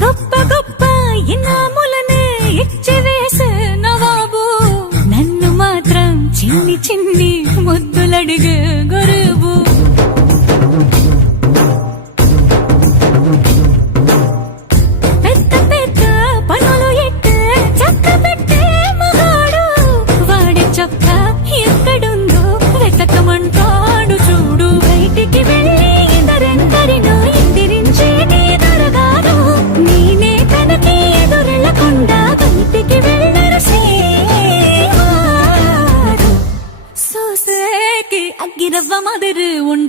గొప్ప గొప్ప ఇనాములనే ఇచ్చివేసే నవాబు. నన్ను మాత్రం చిన్ని చిన్ని ముద్దులడిగే గురువు. ఎక్కడుందో వెతకమంటూ இரவமதிரு உன்